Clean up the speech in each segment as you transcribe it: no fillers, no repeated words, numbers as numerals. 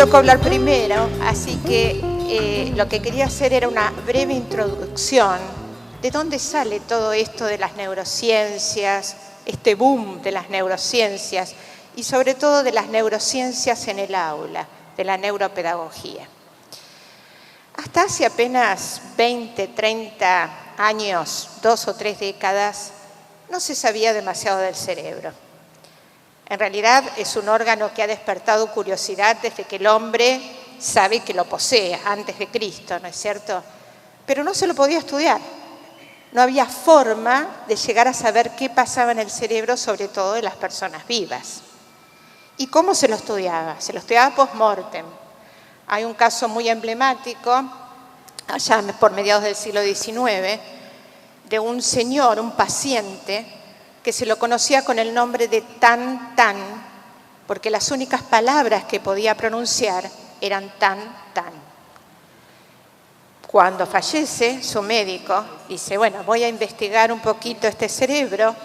Tocó hablar primero, así que lo que quería hacer era una breve introducción de dónde sale todo esto de las neurociencias, este boom de las neurociencias y sobre todo de las neurociencias en el aula, de la neuropedagogía. Hasta hace apenas 20, 30 años, 2 o 3 décadas, no se sabía demasiado del cerebro. En realidad es un órgano que ha despertado curiosidad desde que el hombre sabe que lo posee, antes de Cristo, ¿no es cierto? Pero no se lo podía estudiar. No había forma de llegar a saber qué pasaba en el cerebro, sobre todo de las personas vivas. ¿Y cómo se lo estudiaba? Se lo estudiaba post-mortem. Hay un caso muy emblemático, allá por mediados del siglo XIX, de un señor, un paciente, que se lo conocía con el nombre de Tan Tan, porque las únicas palabras que podía pronunciar eran Tan Tan. Cuando fallece, su médico dice, bueno, voy a investigar un poquito este cerebro,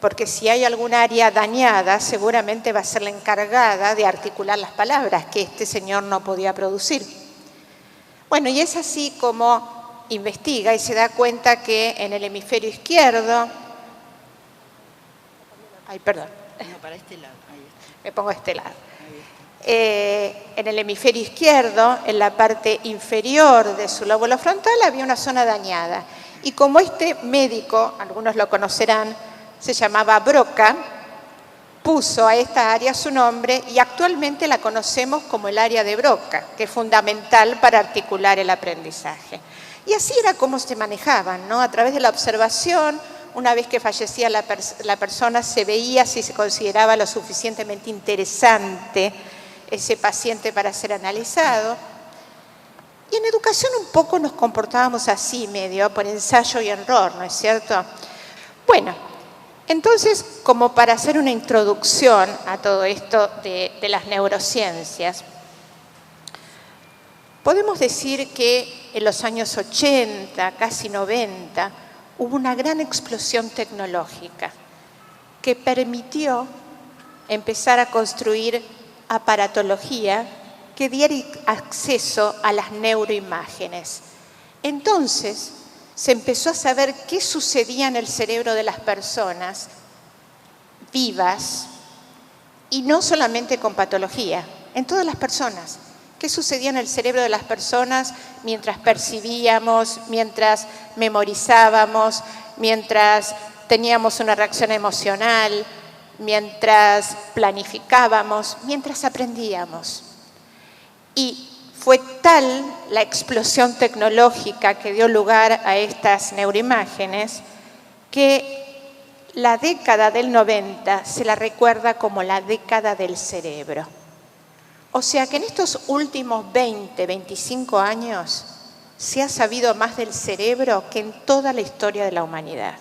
porque si hay algún área dañada, seguramente va a ser la encargada de articular las palabras que este señor no podía producir. Bueno, y es así como investiga y se da cuenta que en el hemisferio izquierdo, No, para este lado. Ahí está. Me pongo a este lado. En el hemisferio izquierdo, en la parte inferior de su lóbulo frontal, había una zona dañada. Y como este médico, algunos lo conocerán, se llamaba Broca, puso a esta área su nombre y actualmente la conocemos como el área de Broca, que es fundamental para articular el aprendizaje. Y así era como se manejaban, ¿no? A través de la observación. Una vez que fallecía la persona, se veía si se consideraba lo suficientemente interesante ese paciente para ser analizado. Y en educación un poco nos comportábamos así, medio por ensayo y error, ¿no es cierto? Bueno, entonces, como para hacer una introducción a todo esto de las neurociencias, podemos decir que en los años 80, casi 90, hubo una gran explosión tecnológica que permitió empezar a construir aparatología que diera acceso a las neuroimágenes. Entonces, se empezó a saber qué sucedía en el cerebro de las personas vivas y no solamente con patología, en todas las personas. ¿Qué sucedía en el cerebro de las personas mientras percibíamos, mientras memorizábamos, mientras teníamos una reacción emocional, mientras planificábamos, mientras aprendíamos? Y fue tal la explosión tecnológica que dio lugar a estas neuroimágenes que la década del 90 se la recuerda como la década del cerebro. O sea que en estos últimos 20, 25 años se ha sabido más del cerebro que en toda la historia de la humanidad.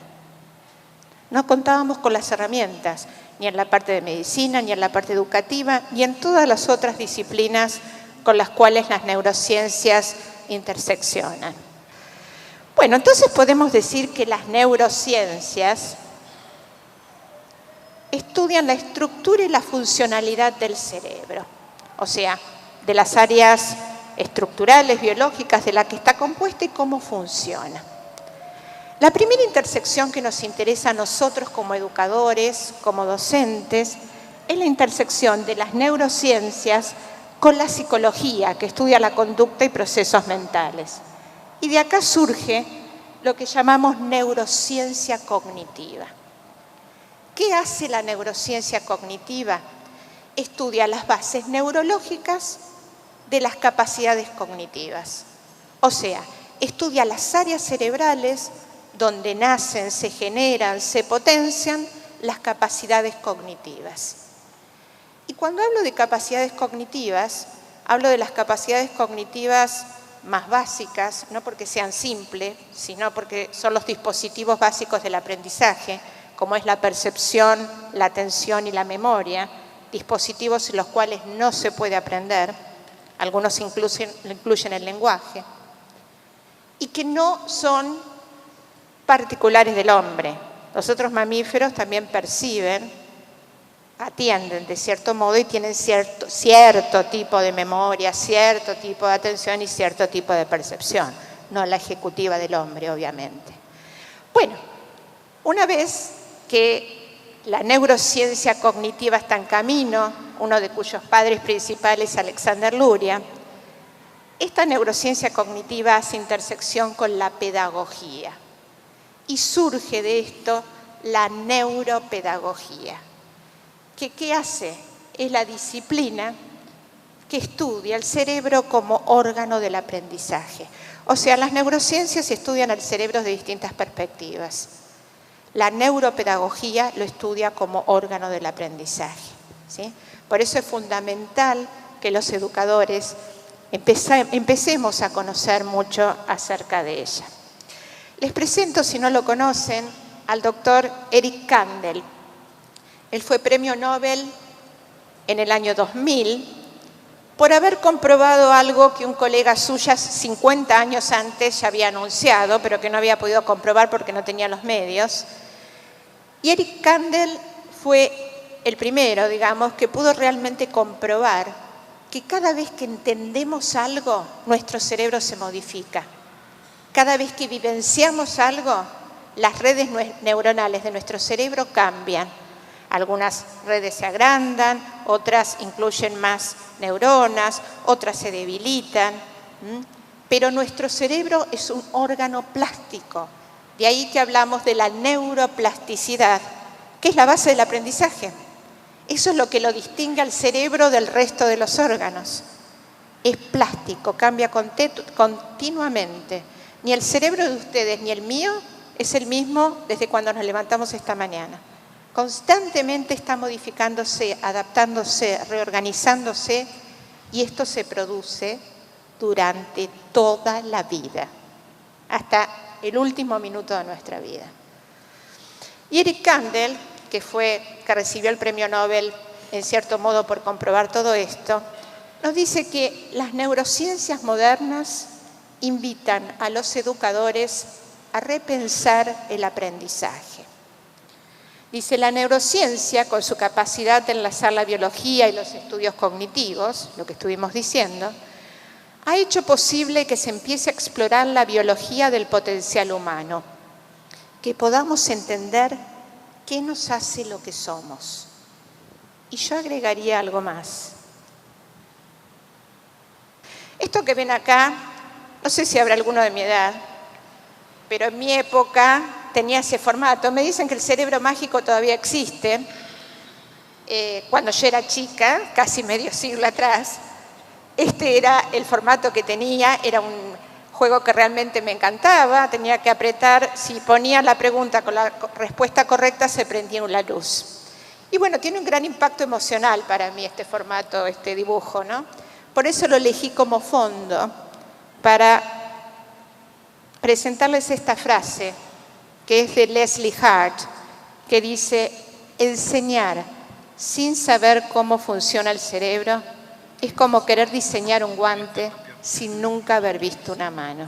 No contábamos con las herramientas, ni en la parte de medicina, ni en la parte educativa, ni en todas las otras disciplinas con las cuales las neurociencias interseccionan. Bueno, entonces podemos decir que las neurociencias estudian la estructura y la funcionalidad del cerebro. O sea, de las áreas estructurales, biológicas de la que está compuesta y cómo funciona. La primera intersección que nos interesa a nosotros como educadores, como docentes, es la intersección de las neurociencias con la psicología, que estudia la conducta y procesos mentales. Y de acá surge lo que llamamos neurociencia cognitiva. ¿Qué hace la neurociencia cognitiva? Estudia las bases neurológicas de las capacidades cognitivas. O sea, estudia las áreas cerebrales donde nacen, se generan, se potencian las capacidades cognitivas. Y cuando hablo de capacidades cognitivas, hablo de las capacidades cognitivas más básicas, no porque sean simples, sino porque son los dispositivos básicos del aprendizaje, como es la percepción, la atención y la memoria, dispositivos en los cuales no se puede aprender, algunos incluyen el lenguaje, y que no son particulares del hombre. Los otros mamíferos también perciben, atienden de cierto modo y tienen cierto tipo de memoria, cierto tipo de atención y cierto tipo de percepción, no la ejecutiva del hombre, obviamente. Bueno, una vez que la neurociencia cognitiva está en camino, uno de cuyos padres principales es Alexander Luria, esta neurociencia cognitiva hace intersección con la pedagogía y surge de esto la neuropedagogía. ¿Qué hace? Es la disciplina que estudia el cerebro como órgano del aprendizaje. O sea, las neurociencias estudian el cerebro de distintas perspectivas. La neuropedagogía lo estudia como órgano del aprendizaje, ¿sí? Por eso es fundamental que los educadores empecemos a conocer mucho acerca de ella. Les presento, si no lo conocen, al doctor Eric Kandel. Él fue premio Nobel en el año 2000 por haber comprobado algo que un colega suyo 50 años antes ya había anunciado, pero que no había podido comprobar porque no tenía los medios. Y Eric Kandel fue el primero, digamos, que pudo realmente comprobar que cada vez que entendemos algo, nuestro cerebro se modifica. Cada vez que vivenciamos algo, las redes neuronales de nuestro cerebro cambian. Algunas redes se agrandan, otras incluyen más neuronas, otras se debilitan. Pero nuestro cerebro es un órgano plástico. De ahí que hablamos de la neuroplasticidad, que es la base del aprendizaje. Eso es lo que lo distingue al cerebro del resto de los órganos. Es plástico, cambia continuamente. Ni el cerebro de ustedes ni el mío es el mismo desde cuando nos levantamos esta mañana. Constantemente está modificándose, adaptándose, reorganizándose, y esto se produce durante toda la vida, hasta el último minuto de nuestra vida. Y Eric Kandel, que recibió el premio Nobel en cierto modo por comprobar todo esto, nos dice que las neurociencias modernas invitan a los educadores a repensar el aprendizaje. Dice, la neurociencia, con su capacidad de enlazar la biología y los estudios cognitivos, lo que estuvimos diciendo, ha hecho posible que se empiece a explorar la biología del potencial humano, que podamos entender qué nos hace lo que somos. Y yo agregaría algo más. Esto que ven acá, no sé si habrá alguno de mi edad, pero en mi época tenía ese formato. Me dicen que el cerebro mágico todavía existe. Cuando yo era chica, casi medio siglo atrás, este era el formato que tenía. Era un juego que realmente me encantaba. Tenía que apretar, si ponía la pregunta con la respuesta correcta, se prendía una luz. Y bueno, tiene un gran impacto emocional para mí este formato, este dibujo, ¿no? Por eso lo elegí como fondo, para presentarles esta frase, que es de Leslie Hart, que dice, enseñar sin saber cómo funciona el cerebro es como querer diseñar un guante sin nunca haber visto una mano.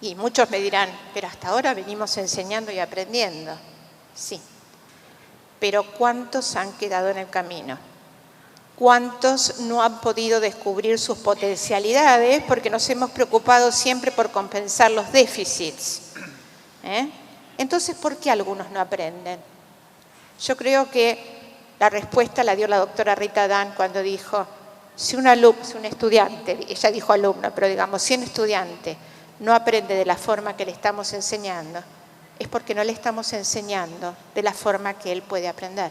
Y muchos me dirán, pero hasta ahora venimos enseñando y aprendiendo. Sí, pero ¿cuántos han quedado en el camino? ¿Cuántos no han podido descubrir sus potencialidades porque nos hemos preocupado siempre por compensar los déficits? Entonces, ¿por qué algunos no aprenden? Yo creo que la respuesta la dio la doctora Rita Dan cuando dijo, si un estudiante, ella dijo alumno, pero digamos, si un estudiante no aprende de la forma que le estamos enseñando, es porque no le estamos enseñando de la forma que él puede aprender.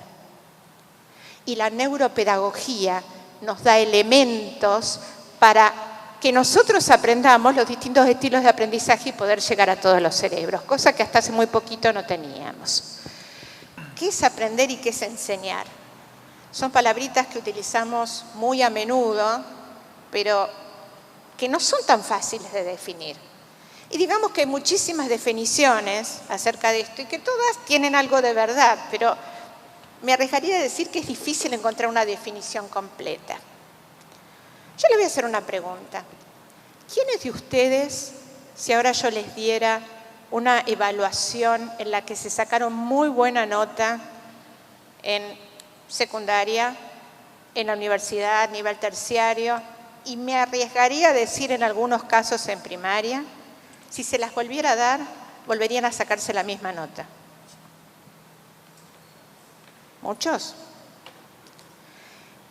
Y la neuropedagogía nos da elementos para que nosotros aprendamos los distintos estilos de aprendizaje y poder llegar a todos los cerebros, cosa que hasta hace muy poquito no teníamos. ¿Qué es aprender y qué es enseñar? Son palabritas que utilizamos muy a menudo, pero que no son tan fáciles de definir. Y digamos que hay muchísimas definiciones acerca de esto y que todas tienen algo de verdad, pero me arriesgaría a decir que es difícil encontrar una definición completa. Yo les voy a hacer una pregunta. ¿Quiénes de ustedes, si ahora yo les diera una evaluación en la que se sacaron muy buena nota en secundaria, en la universidad a nivel terciario, y me arriesgaría a decir en algunos casos en primaria, si se las volviera a dar, volverían a sacarse la misma nota. Muchos.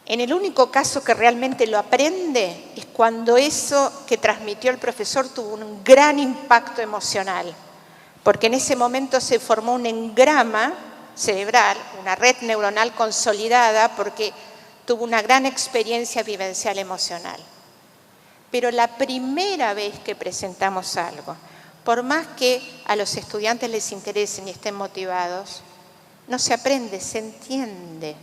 En el único caso que realmente lo aprende es cuando eso que transmitió el profesor tuvo un gran impacto emocional, porque en ese momento se formó un engrama cerebral, una red neuronal consolidada, porque tuvo una gran experiencia vivencial emocional. Pero la primera vez que presentamos algo, por más que a los estudiantes les interesen y estén motivados, no se aprende, se entiende.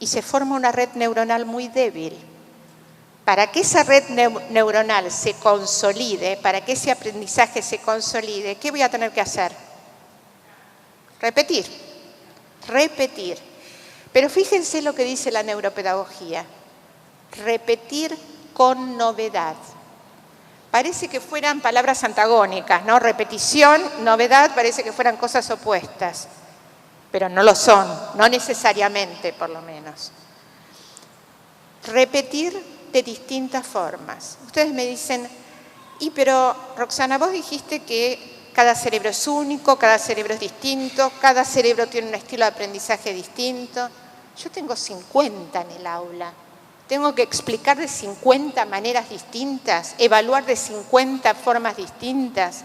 Y se forma una red neuronal muy débil. Para que esa red neuronal se consolide, para que ese aprendizaje se consolide, ¿qué voy a tener que hacer? Repetir, repetir. Pero fíjense lo que dice la neuropedagogía. Repetir con novedad. Parece que fueran palabras antagónicas, ¿no? Repetición, novedad, parece que fueran cosas opuestas. Pero no lo son, no necesariamente por lo menos. Repetir de distintas formas. Ustedes me dicen, pero Roxana, vos dijiste que cada cerebro es único, cada cerebro es distinto, cada cerebro tiene un estilo de aprendizaje distinto. Yo tengo 50 en el aula. Tengo que explicar de 50 maneras distintas, evaluar de 50 formas distintas.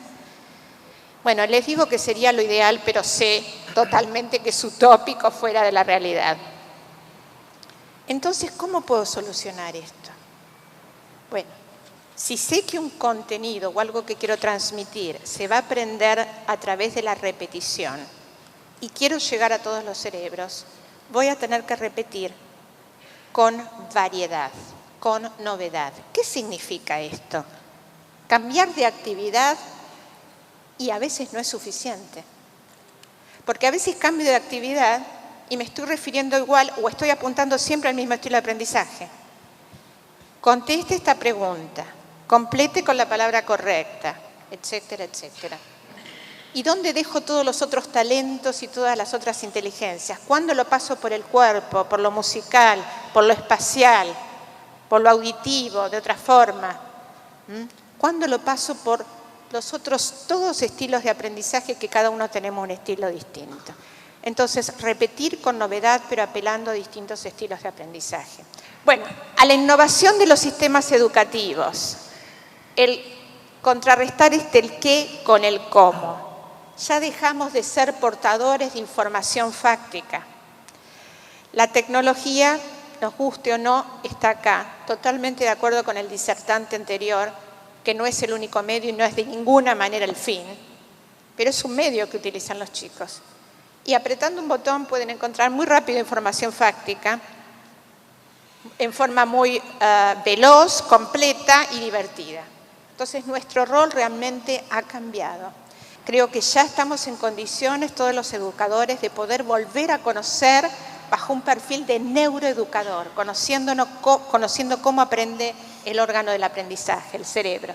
Bueno, les digo que sería lo ideal, pero sé totalmente que es utópico, fuera de la realidad. Entonces, ¿cómo puedo solucionar esto? Bueno, si sé que un contenido o algo que quiero transmitir se va a aprender a través de la repetición y quiero llegar a todos los cerebros, voy a tener que repetir con variedad, con novedad. ¿Qué significa esto? Cambiar de actividad. Y a veces no es suficiente. Porque a veces cambio de actividad y me estoy refiriendo igual o estoy apuntando siempre al mismo estilo de aprendizaje. Conteste esta pregunta, complete con la palabra correcta, etcétera, etcétera. ¿Y dónde dejo todos los otros talentos y todas las otras inteligencias? ¿Cuándo lo paso por el cuerpo, por lo musical, por lo espacial, por lo auditivo, de otra forma? ¿Cuándo lo paso por los otros todos estilos de aprendizaje, que cada uno tenemos un estilo distinto? Entonces, repetir con novedad, pero apelando a distintos estilos de aprendizaje. Bueno, a la innovación de los sistemas educativos, el contrarrestar el qué con el cómo. Ya dejamos de ser portadores de información fáctica. La tecnología, nos guste o no, está acá. Totalmente de acuerdo con el disertante anterior, que no es el único medio y no es de ninguna manera el fin, pero es un medio que utilizan los chicos. Y apretando un botón pueden encontrar muy rápido información fáctica, en forma muy veloz, completa y divertida. Entonces nuestro rol realmente ha cambiado. Creo que ya estamos en condiciones, todos los educadores, de poder volver a conocer bajo un perfil de neuroeducador, conociendo cómo aprende el órgano del aprendizaje, el cerebro.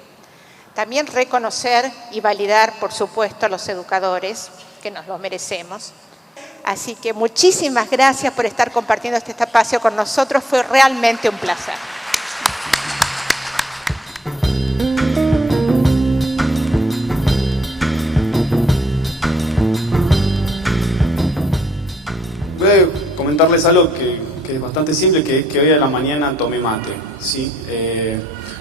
También reconocer y validar, por supuesto, a los educadores, que nos lo merecemos. Así que muchísimas gracias por estar compartiendo este espacio con nosotros. Fue realmente un placer. Voy a comentarles algo que es bastante simple, que hoy a la mañana tomé mate, ¿sí?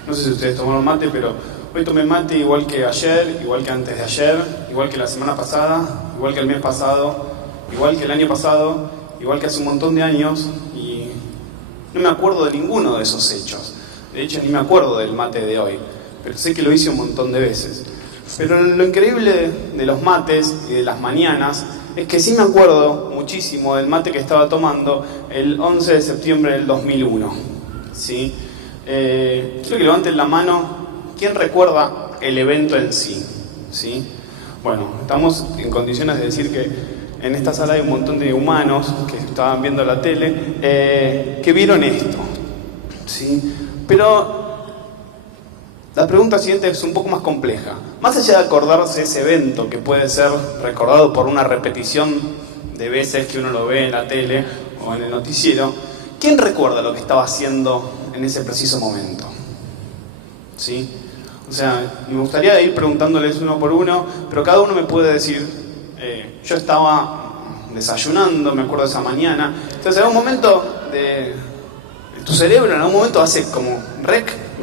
No sé si ustedes tomaron mate, pero hoy tomé mate igual que ayer, igual que antes de ayer, igual que la semana pasada, igual que el mes pasado, igual que el año pasado, igual que hace un montón de años, y no me acuerdo de ninguno de esos hechos. De hecho, ni me acuerdo del mate de hoy, pero sé que lo hice un montón de veces. Pero lo increíble de los mates y de las mañanas es que sí me acuerdo muchísimo del mate que estaba tomando el 11 de septiembre del 2001. ¿Sí? Quiero que levanten la mano. ¿Quién recuerda el evento en sí? ¿Sí? Bueno, estamos en condiciones de decir que en esta sala hay un montón de humanos que estaban viendo la tele, que vieron esto. ¿Sí? Pero la pregunta siguiente es un poco más compleja. Más allá de acordarse de ese evento, que puede ser recordado por una repetición de veces que uno lo ve en la tele o en el noticiero, ¿quién recuerda lo que estaba haciendo en ese preciso momento? ¿Sí? O sea, me gustaría ir preguntándoles uno por uno, pero cada uno me puede decir, yo estaba desayunando, me acuerdo de esa mañana. Entonces, en algún momento tu cerebro en algún momento hace como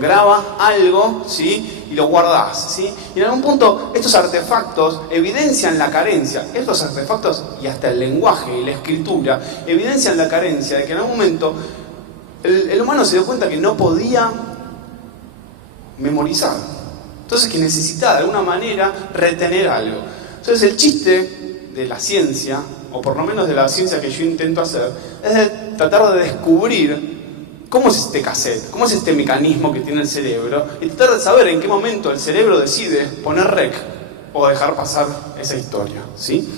graba algo, ¿sí? Y lo guardás, ¿sí? Y en algún punto estos artefactos evidencian la carencia. Estos artefactos y hasta el lenguaje y la escritura evidencian la carencia de que en algún momento el humano se dio cuenta que no podía memorizar. Entonces que necesitaba de alguna manera retener algo. Entonces el chiste de la ciencia, o por lo menos de la ciencia que yo intento hacer, es de tratar de descubrir cómo es este cassette, cómo es este mecanismo que tiene el cerebro, y tratar de saber en qué momento el cerebro decide poner rec o dejar pasar esa historia, ¿sí?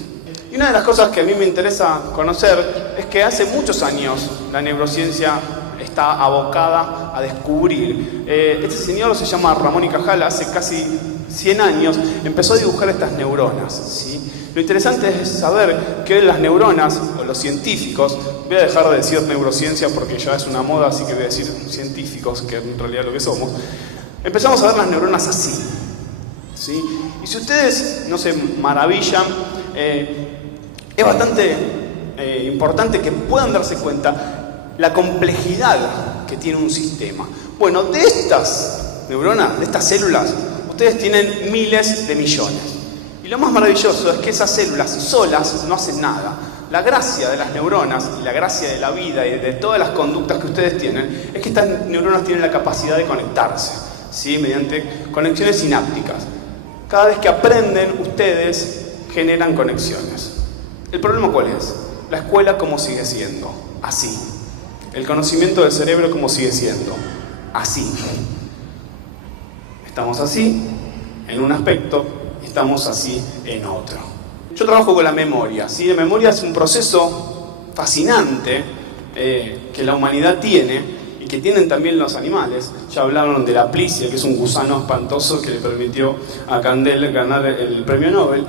Y una de las cosas que a mí me interesa conocer es que hace muchos años la neurociencia está abocada a descubrir. Este señor se llama Ramón y Cajal, hace casi 100 años empezó a dibujar estas neuronas, ¿sí? Lo interesante es saber que las neuronas, o los científicos, voy a dejar de decir neurociencia porque ya es una moda, así que voy a decir científicos, que en realidad lo que somos, empezamos a ver las neuronas así, ¿sí? Y si ustedes no se maravillan, es bastante importante que puedan darse cuenta la complejidad que tiene un sistema. Bueno, de estas neuronas, de estas células, ustedes tienen miles de millones. Y lo más maravilloso es que esas células solas no hacen nada. La gracia de las neuronas y la gracia de la vida y de todas las conductas que ustedes tienen es que estas neuronas tienen la capacidad de conectarse, ¿sí? Mediante conexiones sinápticas. Cada vez que aprenden, ustedes generan conexiones. ¿El problema cuál es? La escuela cómo sigue siendo, así. El conocimiento del cerebro cómo sigue siendo, así. Estamos así en un aspecto, estamos así en otro. Yo trabajo con la memoria, ¿sí? La memoria es un proceso fascinante que la humanidad tiene y que tienen también los animales. Ya hablaron de la plicia, que es un gusano espantoso que le permitió a Candel ganar el premio Nobel.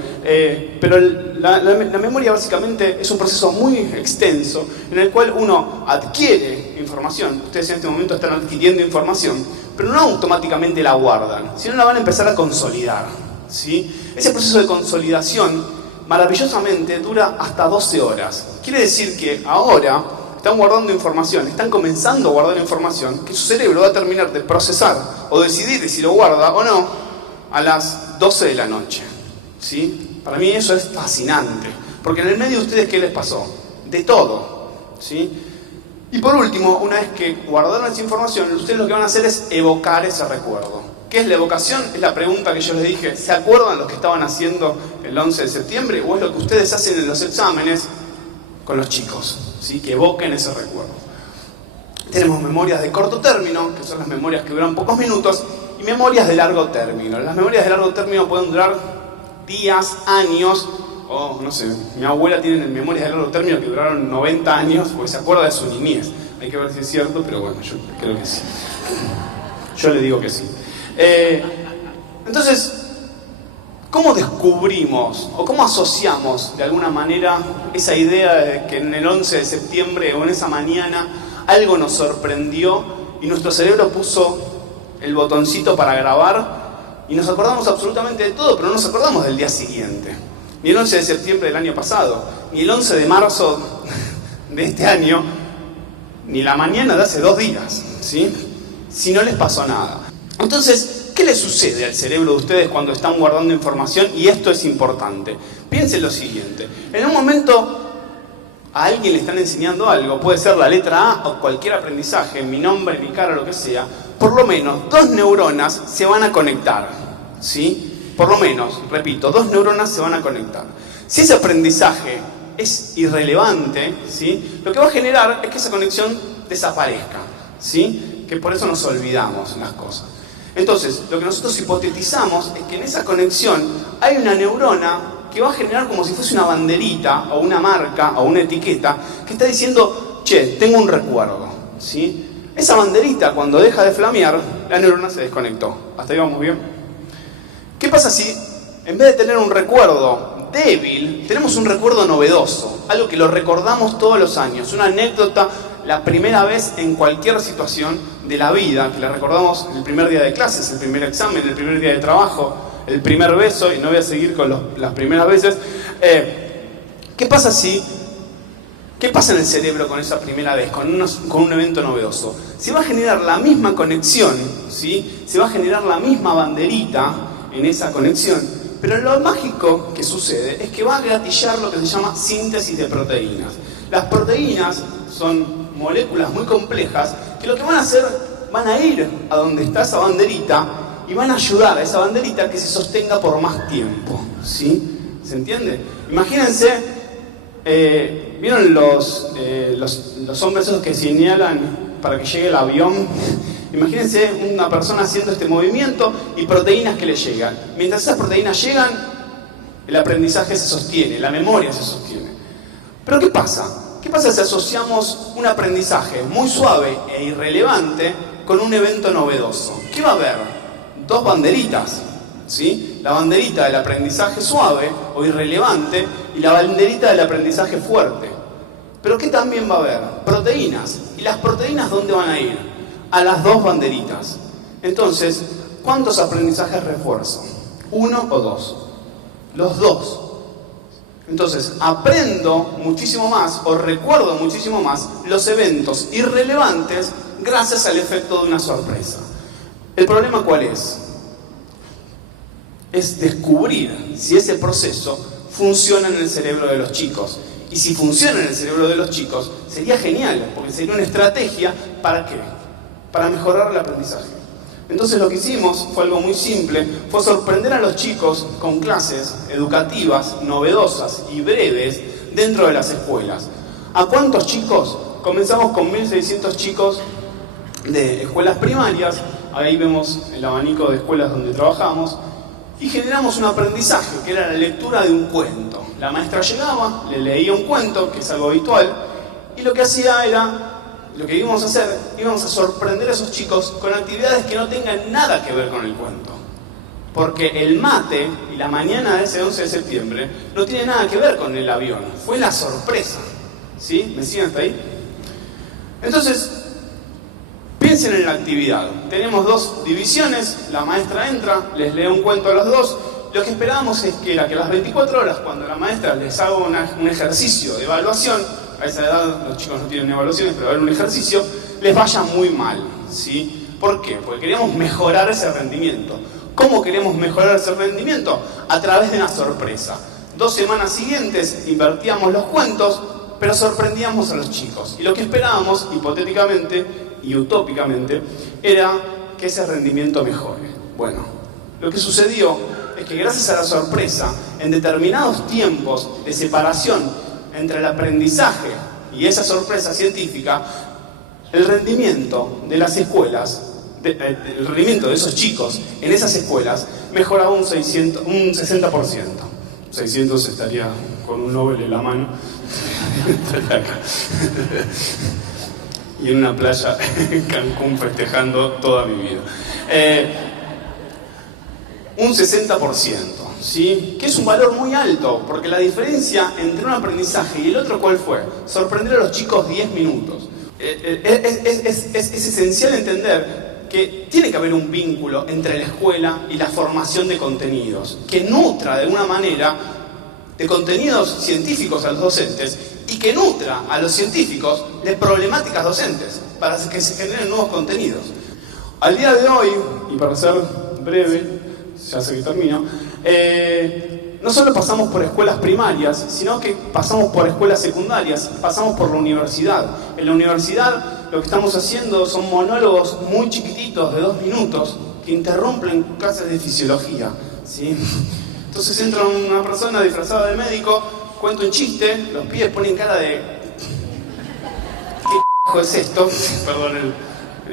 Pero la memoria básicamente es un proceso muy extenso en el cual uno adquiere información. Ustedes en este momento están adquiriendo información, pero no automáticamente la guardan, sino la van a empezar a consolidar, ¿sí? Ese proceso de consolidación maravillosamente dura hasta 12 horas. Quiere decir que ahora están guardando información, están comenzando a guardar información que su cerebro va a terminar de procesar o decidir si lo guarda o no a las 12 de la noche, ¿sí? Para mí eso es fascinante, porque en el medio de ustedes, ¿qué les pasó? De todo, ¿sí? Y por último, una vez que guardaron esa información, ustedes lo que van a hacer es evocar ese recuerdo. ¿Qué es la evocación? Es la pregunta que yo les dije. ¿Se acuerdan lo que estaban haciendo el 11 de septiembre? ¿O es lo que ustedes hacen en los exámenes con los chicos? ¿Sí? Que evoquen ese recuerdo. Tenemos memorias de corto término, que son las memorias que duran pocos minutos, y memorias de largo término. Las memorias de largo término pueden durar días, años, o no sé, mi abuela tiene memorias de largo término que duraron 90 años, porque se acuerda de su niñez. Hay que ver si es cierto, pero bueno, yo creo que sí. Yo le digo que sí. Entonces, ¿cómo descubrimos o cómo asociamos de alguna manera esa idea de que en el 11 de septiembre o en esa mañana algo nos sorprendió y nuestro cerebro puso el botoncito para grabar y nos acordamos absolutamente de todo, pero no nos acordamos del día siguiente? Ni el 11 de septiembre del año pasado, ni el 11 de marzo de este año, ni la mañana de hace 2 días, ¿sí? Si no les pasó nada. Entonces, ¿qué le sucede al cerebro de ustedes cuando están guardando información? Y esto es importante. Piensen lo siguiente. En un momento a alguien le están enseñando algo, puede ser la letra A o cualquier aprendizaje, mi nombre, mi cara, lo que sea, por lo menos 2 neuronas se van a conectar, ¿sí? Por lo menos, repito, 2 neuronas se van a conectar. Si ese aprendizaje es irrelevante, ¿sí? Lo que va a generar es que esa conexión desaparezca, ¿sí? Que por eso nos olvidamos las cosas. Entonces, lo que nosotros hipotetizamos es que en esa conexión hay una neurona que va a generar como si fuese una banderita o una marca o una etiqueta que está diciendo, che, tengo un recuerdo, ¿sí? Esa banderita, cuando deja de flamear, la neurona se desconectó. ¿Hasta ahí vamos bien? ¿Qué pasa si, en vez de tener un recuerdo débil, tenemos un recuerdo novedoso, algo que lo recordamos todos los años, una anécdota, la primera vez en cualquier situación de la vida, que la recordamos el primer día de clases, el primer examen, el primer día de trabajo, el primer beso, y no voy a seguir con las primeras veces. ¿Qué pasa en el cerebro con esa primera vez, con un evento novedoso? Se va a generar la misma conexión, ¿sí? Se va a generar la misma banderita en esa conexión. Pero lo mágico que sucede es que va a gatillar lo que se llama síntesis de proteínas. Las proteínas son moléculas muy complejas que lo que van a hacer, van a ir a donde está esa banderita y van a ayudar a esa banderita que se sostenga por más tiempo, ¿sí? ¿Se entiende? Imagínense, ¿vieron los hombres esos que señalan para que llegue el avión? Imagínense una persona haciendo este movimiento y proteínas que le llegan. Mientras esas proteínas llegan, el aprendizaje se sostiene, la memoria se sostiene. Pero ¿qué pasa? ¿Qué pasa si asociamos un aprendizaje muy suave e irrelevante con un evento novedoso? ¿Qué va a haber? Dos banderitas, ¿sí? La banderita del aprendizaje suave o irrelevante y la banderita del aprendizaje fuerte. Pero ¿qué también va a haber? Proteínas. ¿Y las proteínas dónde van a ir? A las dos banderitas. Entonces, ¿cuántos aprendizajes refuerzo? ¿Uno o dos? Los dos. Entonces, aprendo muchísimo más o recuerdo muchísimo más los eventos irrelevantes gracias al efecto de una sorpresa. ¿El problema cuál es? Es descubrir si ese proceso funciona en el cerebro de los chicos. Y si funciona en el cerebro de los chicos, sería genial, porque sería una estrategia ¿para qué? Para mejorar el aprendizaje. Entonces lo que hicimos fue algo muy simple, fue sorprender a los chicos con clases educativas, novedosas y breves dentro de las escuelas. ¿A cuántos chicos? Comenzamos con 1.600 chicos de escuelas primarias, ahí vemos el abanico de escuelas donde trabajamos, y generamos un aprendizaje, que era la lectura de un cuento. La maestra llegaba, le leía un cuento, que es algo habitual, y lo que hacía era... Lo que íbamos a hacer, íbamos a sorprender a esos chicos con actividades que no tengan nada que ver con el cuento. Porque el mate y la mañana de ese 11 de septiembre no tiene nada que ver con el avión. Fue la sorpresa. ¿Sí? ¿Me siguen hasta ahí? Entonces, piensen en la actividad. Tenemos dos divisiones, la maestra entra, les lee un cuento a los dos. Lo que esperábamos es que a las 24 horas, cuando la maestra les haga un ejercicio de evaluación, a esa edad los chicos no tienen evaluaciones, pero a ver un ejercicio, les vaya muy mal, ¿sí? ¿Por qué? Porque queremos mejorar ese rendimiento. ¿Cómo queremos mejorar ese rendimiento? A través de una sorpresa. 2 semanas siguientes invertíamos los cuentos, pero sorprendíamos a los chicos. Y lo que esperábamos, hipotéticamente y utópicamente, era que ese rendimiento mejore. Bueno, lo que sucedió es que gracias a la sorpresa, en determinados tiempos de separación entre el aprendizaje y esa sorpresa científica, el rendimiento de las escuelas, el rendimiento de esos chicos en esas escuelas mejoraba un 60%. 600 estaría con un Nobel en la mano. Y en una playa en Cancún festejando toda mi vida. Un 60%. ¿Sí? Que es un valor muy alto, porque la diferencia entre un aprendizaje y el otro, ¿cuál fue? Sorprender a los chicos 10 minutos. Es esencial entender que tiene que haber un vínculo entre la escuela y la formación de contenidos, que nutra de alguna manera de contenidos científicos a los docentes y que nutra a los científicos de problemáticas docentes, para que se generen nuevos contenidos. Al día de hoy, y para ser breve, ya sé que termino, no solo pasamos por escuelas primarias, sino que pasamos por escuelas secundarias, pasamos por la universidad. En la universidad lo que estamos haciendo son monólogos muy chiquititos de 2 minutos que interrumpen clases de fisiología, ¿sí? Entonces entra una persona disfrazada de médico, cuenta un chiste, los pibes ponen cara de... ¿Qué es esto? Perdón,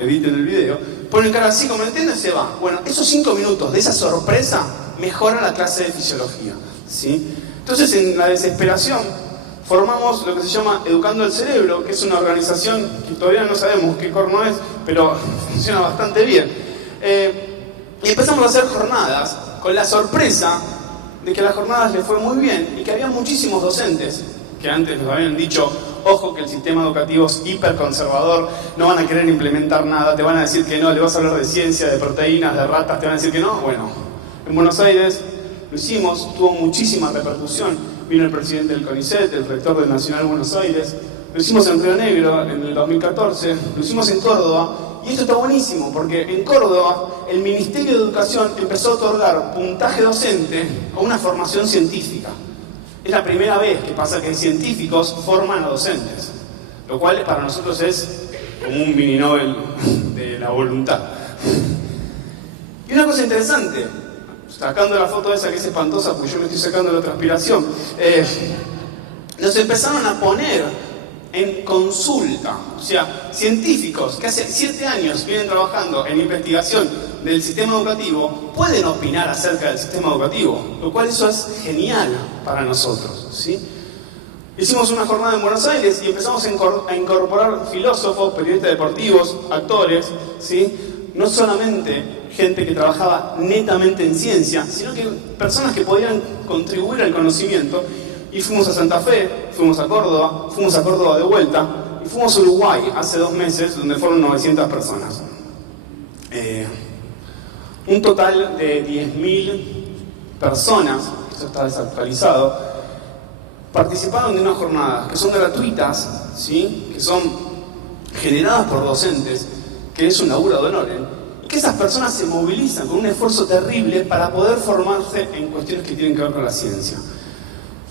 editen el video. Ponen cara así, como entienden, y se va. Bueno, esos 5 minutos de esa sorpresa mejora la clase de fisiología, ¿sí? Entonces, en la desesperación, formamos lo que se llama Educando el Cerebro, que es una organización que todavía no sabemos qué corno es, pero funciona bastante bien. Y empezamos a hacer jornadas con la sorpresa de que a las jornadas les fue muy bien y que había muchísimos docentes que antes nos habían dicho, ojo que el sistema educativo es hiperconservador, no van a querer implementar nada, te van a decir que no, le vas a hablar de ciencia, de proteínas, de ratas, te van a decir que no. Bueno, en Buenos Aires lo hicimos, tuvo muchísima repercusión, vino el presidente del CONICET, el rector del Nacional Buenos Aires, lo hicimos en Río Negro en el 2014, lo hicimos en Córdoba, y esto está buenísimo porque en Córdoba el Ministerio de Educación empezó a otorgar puntaje docente a una formación científica. Es la primera vez que pasa que científicos forman a docentes, lo cual para nosotros es como un mini Nobel de la voluntad. Y una cosa interesante, sacando la foto esa que es espantosa porque yo me estoy sacando la transpiración, nos empezaron a poner en consulta, o sea, científicos que hace 7 años vienen trabajando en investigación del sistema educativo, pueden opinar acerca del sistema educativo, lo cual eso es genial para nosotros, ¿sí? Hicimos una jornada en Buenos Aires y empezamos a incorporar filósofos, periodistas deportivos, actores, ¿sí? No solamente gente que trabajaba netamente en ciencia, sino que personas que podían contribuir al conocimiento. Y fuimos a Santa Fe, fuimos a Córdoba de vuelta, y fuimos a Uruguay hace 2 meses, donde fueron 900 personas. Un total de 10.000 personas, esto está desactualizado, participaron de unas jornadas que son gratuitas, ¿sí? Que son generadas por docentes, que es un laburo de honor, y que esas personas se movilizan con un esfuerzo terrible para poder formarse en cuestiones que tienen que ver con la ciencia.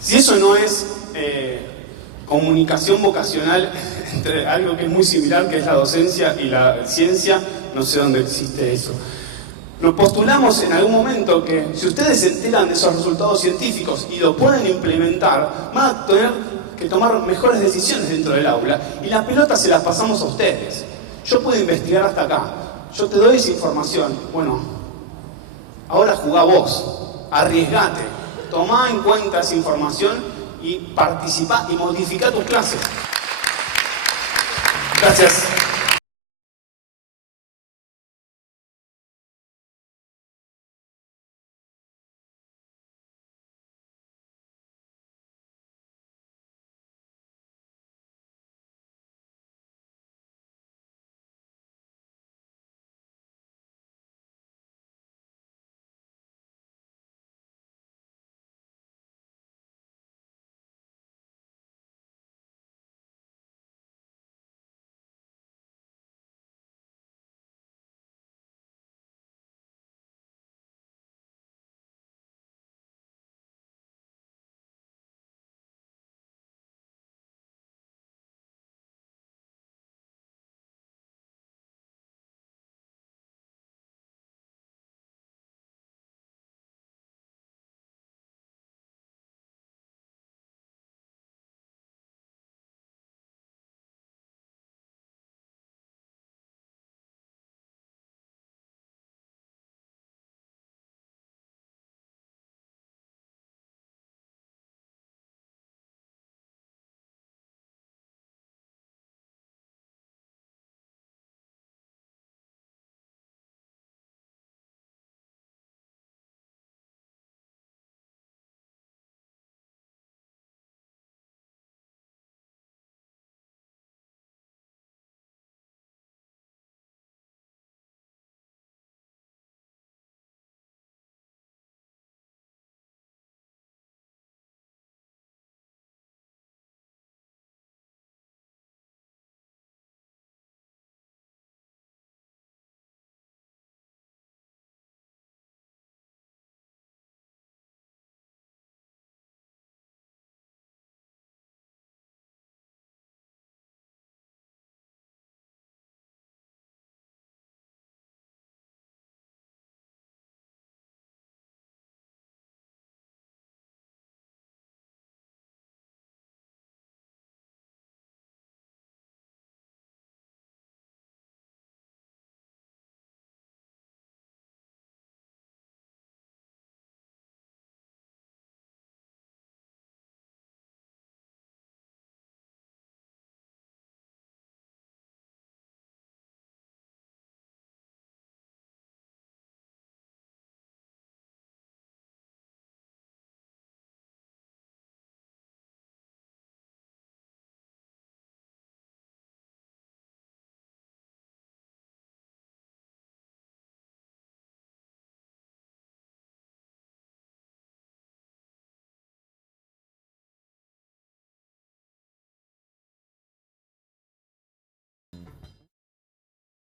Si eso no es comunicación vocacional entre algo que es muy similar, que es la docencia y la ciencia, no sé dónde existe eso. Nos postulamos en algún momento que si ustedes se enteran de esos resultados científicos y lo pueden implementar, van a tener que tomar mejores decisiones dentro del aula y la pelota se la pasamos a ustedes. Yo puedo investigar hasta acá, yo te doy esa información, bueno, ahora jugá vos, arriesgate. Tomá en cuenta esa información y participá y modificá tus clases. Gracias.